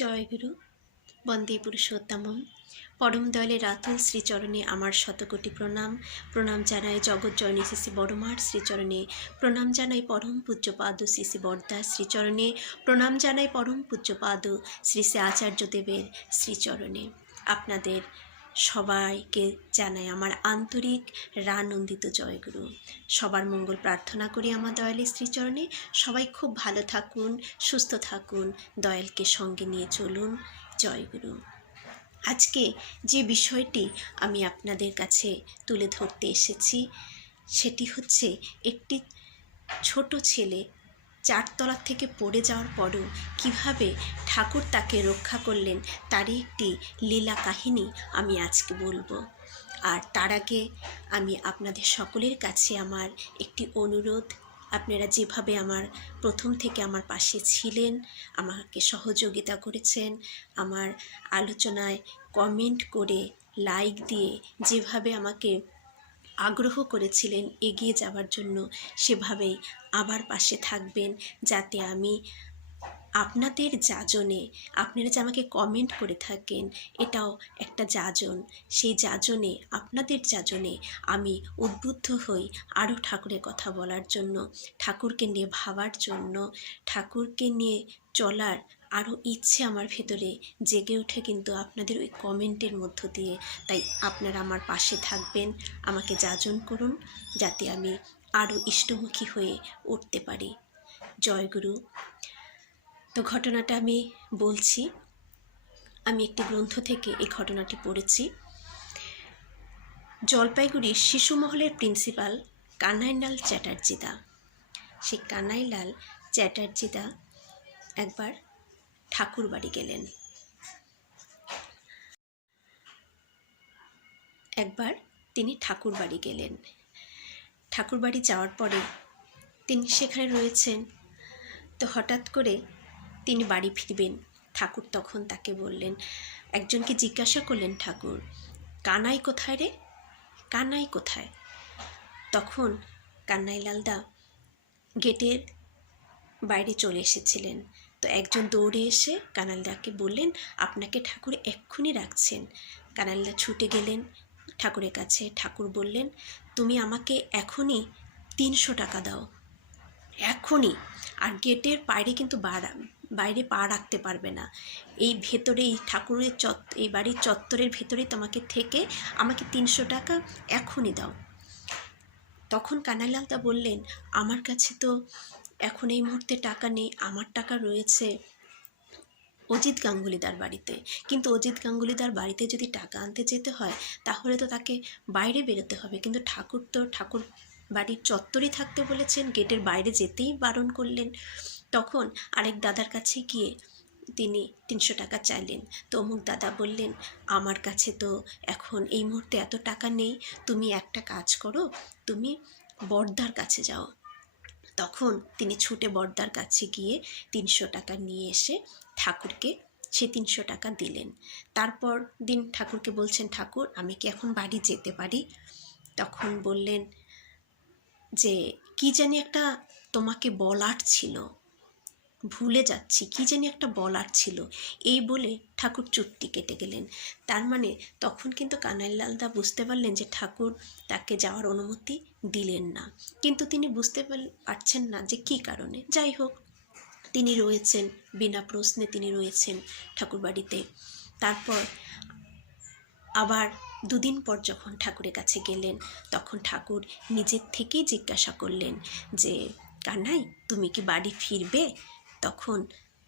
জয়গুরু বন্দে পুরুষোত্তমম পরম দয়ালের রাতুল শ্রীচরণে আমার শতকোটি প্রণাম। প্রণাম জানাই জগৎ জননী শ্রী বড়মার শ্রীচরণে, প্রণাম জানাই পরম পূজ্যপাদ শ্রী শ্রী বরদাস শ্রীচরণে, প্রণাম জানাই পরম পূজ্যপাদ শ্রী শ্রী আচার্যদেবের শ্রীচরণে। আপনাদের সবাইকে জানাই আমার আন্তরিক রানন্দিত জয়গুরু। সবার মঙ্গল প্রার্থনা করি আমার দয়ালের শ্রীচরণে। সবাই খুব ভালো থাকুন, সুস্থ থাকুন, দয়ালকে সঙ্গে নিয়ে চলুন। জয়গুরু। আজকে যে বিষয়টি আমি আপনাদের কাছে তুলে ধরতে এসেছি সেটি হচ্ছে একটি ছোট ছেলে চারতলা থেকে পড়ে যাওয়ার পরও কিভাবে ঠাকুর তাকে রক্ষা করলেন তারই একটি লীলা কাহিনী আমি আজকে বলবো। আর তার আগে আমি আপনাদের সকলের কাছে আমার একটি অনুরোধ, আপনারা যেভাবে আমার প্রথম থেকে আমার পাশে ছিলেন, আমাকে সহযোগিতা করেছেন, আমার আলোচনায় কমেন্ট করে লাইক দিয়ে যেভাবে আমাকে আগ্রহ করেছিলেন এগিয়ে যাওয়ার জন্য, সেভাবেই আবার পাশে থাকবেন, যাতে আমি আপনাদের যাজনে, আপনারা যে আমাকে কমেন্ট করে থাকেন এটাও একটা যাজন, সেই যাজনে, আপনাদের যাজনে আমি উদ্বুদ্ধ হই আরও ঠাকুরের কথা বলার জন্য, ঠাকুরকে নিয়ে ভাবার জন্য, ঠাকুরকে নিয়ে চলার আরও ইচ্ছে আমার ভেতরে জেগে ওঠে কিন্তু আপনাদের ওই কমেন্টের মধ্য দিয়ে। তাই আপনারা আমার পাশে থাকবেন, আমাকে যাজন করুন যাতে আমি আরও ইষ্টমুখী হয়ে উঠতে পারি। জয়গুরু। তো ঘটনাটা আমি বলছি। আমি একটি গ্রন্থ থেকে এই ঘটনাটি পড়েছি। জলপাইগুড়ির শিশু মহলের প্রিন্সিপাল কানাইলাল চ্যাটার্জিদা, সেই কানাইলাল চ্যাটার্জিদা একবার ঠাকুর বাড়ি গেলেন। তিনি ঠাকুর বাড়ি গেলেন। ঠাকুর বাড়ি যাওয়ার পরে তিনি সেখানে রয়েছেন। তো হঠাৎ করে তিনি বাড়ি ফিরবেন। ঠাকুর তখন তাকে বললেন, একজনকে জিজ্ঞাসা করলেন ঠাকুর, কানাই কোথায় রে, কানাই কোথায়? তখন কানাইলালদা গেটের বাইরে চলে এসেছিলেন। তো একজন দৌড়ে এসে কানাইলালদাকে বললেন, আপনাকে ঠাকুর এক্ষুনি রাখছেন। কানাইলালদা ছুটে গেলেন ঠাকুরের কাছে। ঠাকুর বললেন, তুমি আমাকে এখনই 300 টাকা দাও, এখনই। আর গেটের বাইরে কিন্তু বাইরে পা রাখতে পারবে না, এই ভেতরে, এই ঠাকুরের এই বাড়ির চত্বরের ভেতরেই তোমাকে থেকে আমাকে 300 টাকা এখনই দাও। তখন কানাইলালদা বললেন, আমার কাছে তো এখন এই মুহূর্তে টাকা নেই, আমার টাকা রয়েছে অজিত গাঙ্গুলিদার বাড়িতে। কিন্তু অজিত গাঙ্গুলিদার বাড়িতে যদি টাকা আনতে যেতে হয় তাহলে তো তাকে বাইরে বেরোতে হবে, কিন্তু ঠাকুর তো ঠাকুর বাড়ির চত্বরেই থাকতে বলেছেন, গেটের বাইরে যেতেই বারণ করলেন। তখন আরেক দাদার কাছে গিয়ে তিনি 300 টাকা চাইলেন। তো অমুক দাদা বললেন, আমার কাছে তো এখন এই মুহূর্তে এত টাকা নেই, তুমি একটা কাজ করো, তুমি বড়দার কাছে যাও। তখন তিনি ছুটে বড়দার কাছে গিয়ে 300 টাকা নিয়ে এসে ঠাকুরকে সে 300 টাকা দিলেন। তারপর দিন ঠাকুরকে বলছেন, ঠাকুর আমি কি এখন বাড়ি যেতে পারি? তখন বললেন যে কি জানি একটা তোমাকে বলার ছিল, ভুলে যাচ্ছি, কি জানি একটা বলার ছিল, এই বলে ঠাকুর চুপটি কেটে গেলেন। তার মানে তখন কিন্তু কানাইলালদা বুঝতে পারলেন যে ঠাকুর তাকে যাওয়ার অনুমতি দিলেন না, কিন্তু তিনি বুঝতে পারছেন না যে কী কারণে। যাই হোক, তিনি রয়েছেন, বিনা প্রশ্নে তিনি রয়েছেন ঠাকুর বাড়িতে। তারপর আবার 2 দিন পর যখন ঠাকুরের কাছে গেলেন তখন ঠাকুর নিজের থেকেই জিজ্ঞাসা করলেন যে, কানাই তুমি কি বাড়ি ফিরবে? তখন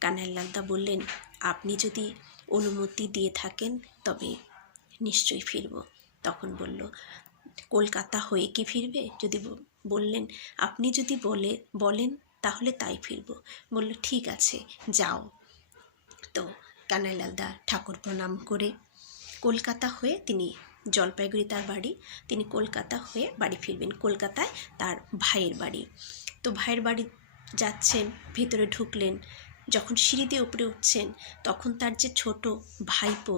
কানাইলালদা বললেন, আপনি যদি অনুমতি দিয়ে থাকেন তবে নিশ্চয়ই ফিরব। তখন বলল, কলকাতা হয়ে কি ফিরবে? যদি বললেন, আপনি যদি বলেন তাহলে তাই ফিরব। বলল, ঠিক আছে যাও। তো কানাইলালদা ঠাকুর প্রণাম করে কলকাতা হয়ে, তিনি জলপাইগুড়ি তার বাড়ি, তিনি কলকাতা হয়ে বাড়ি ফিরবেন, কলকাতায় তার ভাইয়ের বাড়ি। তো ভাইয়ের বাড়ি যাচ্ছেন, ভেতরে ঢুকলেন, যখন সিঁড়ি দিয়ে উপরে উঠছেন তখন তার যে ছোট ভাইপো,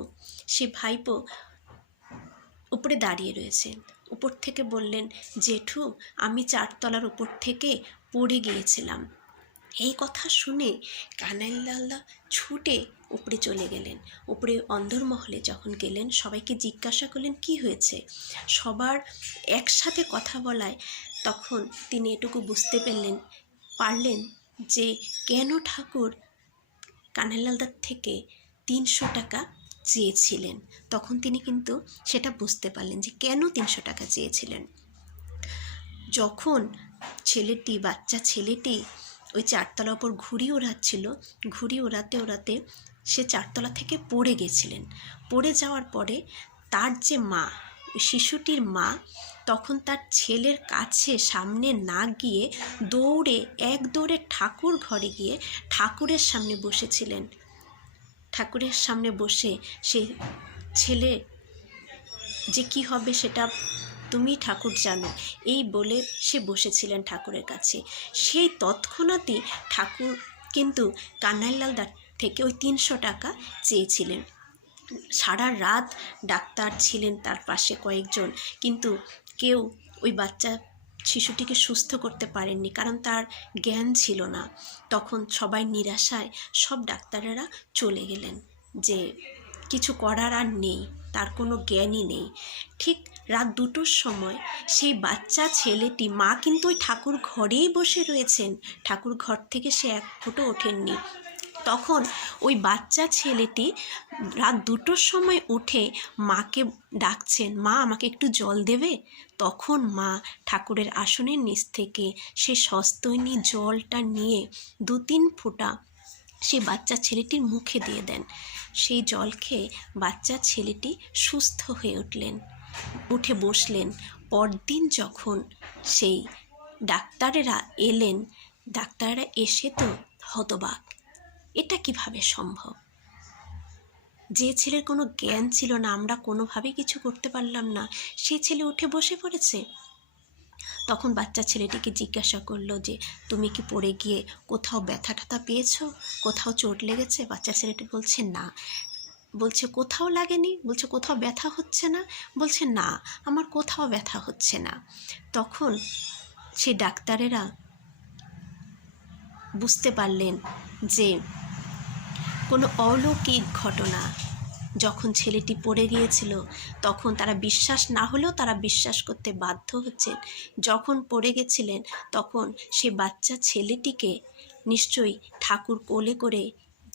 সে ভাইপো উপরে দাঁড়িয়ে রয়েছে। উপর থেকে বললেন, জেঠু আমি 4 তলার উপর থেকে পড়ে গিয়েছিলাম, এই কথা শুনে কানাইলালদা ছুটে উপরে চলে গেলেন। উপরে অন্দরমহলে যখন গেলেন, সবাইকে জিজ্ঞাসা করলেন কি হয়েছে। সবার একসাথে কথা বলায় তখন তিনি এটুকু বুঝতে পারলেন যে কেন ঠাকুর কানাইলালদার থেকে 300 টাকা চেয়েছিলেন। তখন তিনি কিন্তু সেটা বুঝতে পারলেন যে কেন 300 টাকা চেয়েছিলেন। যখন বাচ্চা ছেলেটি ওই 4তলা ওপর ঘুড়ি ওড়াচ্ছিল, ঘুড়ি ওড়াতে ওড়াতে সে 4তলা থেকে পড়ে গেছিলেন। পড়ে যাওয়ার পরে তার যে মা, ওই শিশুটির মা, তখন তার ছেলের কাছে সামনে না গিয়ে এক দৌড়ে ঠাকুর ঘরে গিয়ে ঠাকুরের সামনে বসেছিলেন। ঠাকুরের সামনে বসে সে ছেলে যে কি হবে সেটা তুমি ঠাকুর জানো, এই বলে সে বসেছিলেন ঠাকুরের কাছে। সেই তৎক্ষণাৎই ঠাকুর কিন্তু কানাইলালদার থেকে ওই 300 টাকা চেয়েছিলেন। সারা রাত ডাক্তার ছিলেন তার পাশে কয়েকজন, কিন্তু কেউ ওই শিশুটিকে সুস্থ করতে পারেননি, কারণ তার জ্ঞান ছিল না। তখন সবাই নিরাশায় সব ডাক্তারেরা চলে গেলেন যে কিছু করার আর নেই, তার কোনো জ্ঞানই নেই। ঠিক রাত 2টোর সময় সেই বাচ্চা ছেলেটি, মা কিন্তু ওই ঠাকুর ঘরেই বসে রয়েছেন, ঠাকুর ঘর থেকে সে এক ফুটও ওঠেননি। তখন ওই বাচ্চা ছেলেটি রাত 2টোর সময় উঠে মাকে ডাকছেন, মা আমাকে একটু জল দেবে। তখন মা ঠাকুরের আসনের নিচ থেকে সে সস্তৈনী জলটা নিয়ে 2-3 ফোঁটা সেই বাচ্চা ছেলেটির মুখে দিয়ে দেন। সেই জল খেয়ে বাচ্চা ছেলেটি সুস্থ হয়ে উঠে বসলেন। পরদিন যখন সেই ডাক্তারেরা এলেন, ডাক্তাররা এসে তো হতবাক, এটা কিভাবে সম্ভব? যে ছেলের কোনো জ্ঞান ছিল না, আমরা কোনোভাবেই কিছু করতে পারলাম না, সেই ছেলে উঠে বসে পড়েছে। তখন বাচ্চা ছেলেটিকে জিজ্ঞাসা করলো যে তুমি কি পড়ে গিয়ে কোথাও ব্যথা ট্যাথা পেয়েছো, কোথাও চোট লেগেছে? বাচ্চা ছেলেটি বলছে না। বলছে কোথাও লাগেনি? বলছে কোথাও ব্যথা হচ্ছে না? বলছে না, আমার কোথাও ব্যথা হচ্ছে না। তখন সে ডাক্তারেরা বুঝতে পারলেন যে কোনো অলৌকিক ঘটনা। যখন ছেলেটি পড়ে গিয়েছিল তখন তারা বিশ্বাস না হলেও তারা বিশ্বাস করতে বাধ্য হচ্ছেন, যখন পড়ে গেছিলেন তখন সে বাচ্চা ছেলেটিকে নিশ্চয়ই ঠাকুর কোলে করে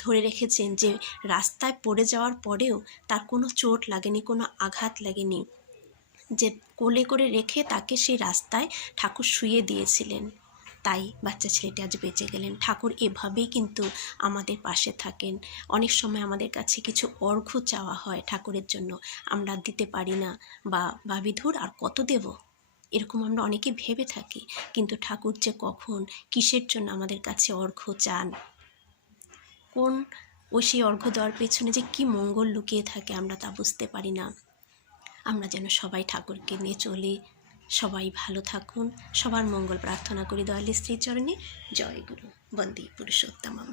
ধরে রেখেছেন, যে রাস্তায় পড়ে যাওয়ার পরেও তার কোনো চোট লাগেনি, কোনো আঘাত লাগেনি, যে কোলে করে রেখে তাকে সেই রাস্তায় ঠাকুর শুইয়ে দিয়েছিলেন। তাই বাচ্চা ছেলেটি আজ বেঁচে গেলেন। ঠাকুর এভাবেই কিন্তু আমাদের পাশে থাকেন। অনেক সময় আমাদের কাছে কিছু অর্ঘ্য চাওয়া হয় ঠাকুরের জন্য, আমরা দিতে পারি না, বা ভাবি ধুর আর কত দেব, এরকম আমরা অনেকে ভেবে থাকি। কিন্তু ঠাকুর যে কখন কিসের জন্য আমাদের কাছে অর্ঘ্য চান, সেই অর্ঘ্য দেওয়ার পেছনে যে কি মঙ্গল লুকিয়ে থাকে আমরা তা বুঝতে পারি না। আমরা যেন সবাই ঠাকুরকে নিয়ে চলি। সবাই ভালো থাকুন, সবার মঙ্গল প্রার্থনা করি দয়ালের শ্রীচরণে। জয় গুরু, বন্দে পুরুষোত্তমম।